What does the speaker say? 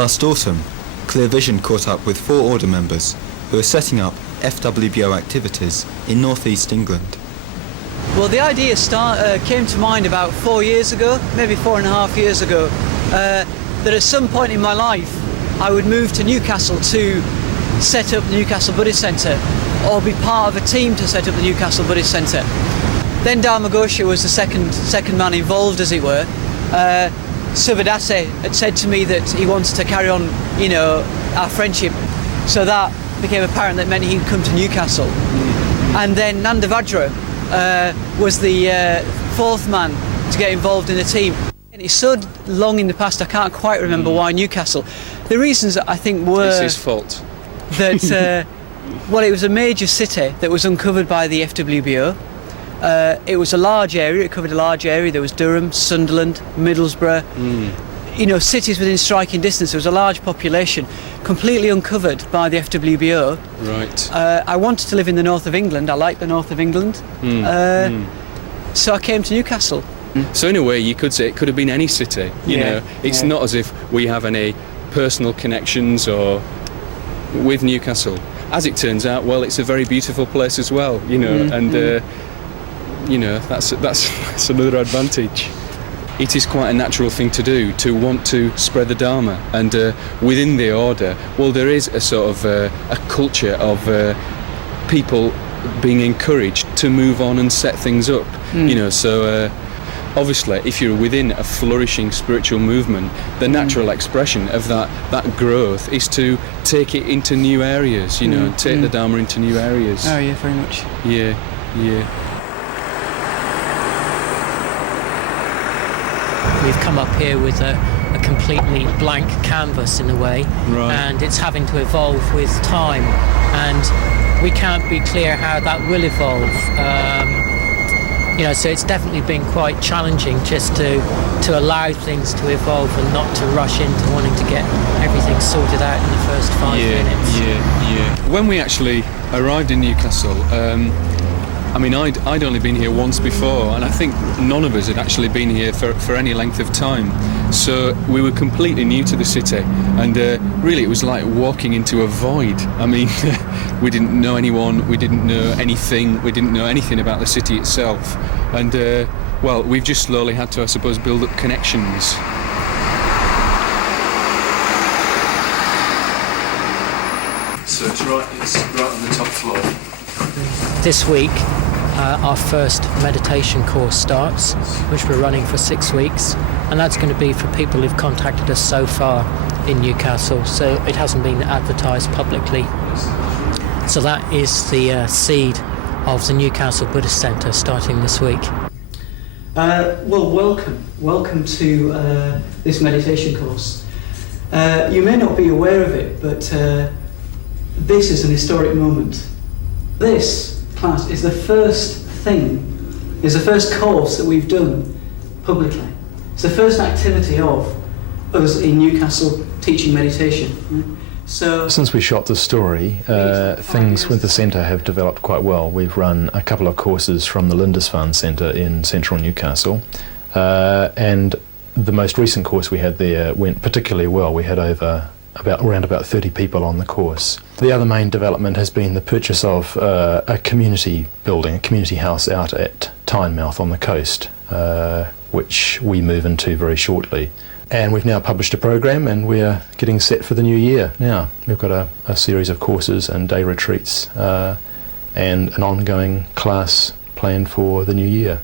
Last autumn, Clear Vision caught up with 4 order members who are setting up FWBO activities in North East England. Well, the idea came to mind about 4 years ago, maybe 4.5 years ago, that at some point in my life I would move to Newcastle to set up the Newcastle Buddhist Centre, or be part of a team to set up the Newcastle Buddhist Centre. Then Dharmagosha was the second man involved, as it were. Subhadase had said to me that he wanted to carry on, our friendship. So that became apparent that meant he'd come to Newcastle. And then Nanda Vajra was the 4th man to get involved in the team. And it's so long in the past I can't quite remember why Newcastle. The reasons I think were... It's his fault. That, well, it was a major city that was uncovered by the FWBO. It was a large area, it covered a large area. There was Durham, Sunderland, Middlesbrough. Cities within striking distance. There was a large population, completely uncovered by the FWBO. Right. I wanted to live in the north of England. I like the north of England. So I came to Newcastle. So in a way, you could say it could have been any city. You know, it's not as if we have any personal connections or with Newcastle. As it turns out, well, it's a very beautiful place as well. And that's another advantage. It is quite a natural thing to do, to want to spread the Dharma. And within the order, well, there is a sort of a culture of people being encouraged to move on and set things up. So obviously, if you're within a flourishing spiritual movement, the natural expression of that growth is to take it into new areas, take the Dharma into new areas. Oh, yeah, very much. Yeah. We've come up here with a completely blank canvas in a way, and it's having to evolve with time, and we can't be clear how that will evolve. So it's definitely been quite challenging just to allow things to evolve and not to rush into wanting to get everything sorted out in the first 5 minutes. Yeah. When we actually arrived in Newcastle, I'd only been here once before, and I think none of us had actually been here for any length of time. So we were completely new to the city, and really it was like walking into a void. We didn't know anyone, we didn't know anything, we didn't know anything about the city itself. And, we've just slowly had to, I suppose, build up connections. So it's right on the top floor. This week, our first meditation course starts, which we're running for 6 weeks, and that's going to be for people who've contacted us so far in Newcastle, so it hasn't been advertised publicly. So that is the seed of the Newcastle Buddhist Centre starting this week. Welcome to this meditation course. You may not be aware of it, but this is an historic moment. This class is the first course that we've done publicly. It's the first activity of us in Newcastle teaching meditation. So, since we shot the story, things with the centre have developed quite well. We've run a couple of courses from the Lindisfarne Centre in central Newcastle, and the most recent course we had there went particularly well. We had around about 30 people on the course. The other main development has been the purchase of a community building, a community house out at Tynemouth on the coast, which we move into very shortly. And we've now published a program, and we're getting set for the new year now. We've got a series of courses and day retreats and an ongoing class planned for the new year.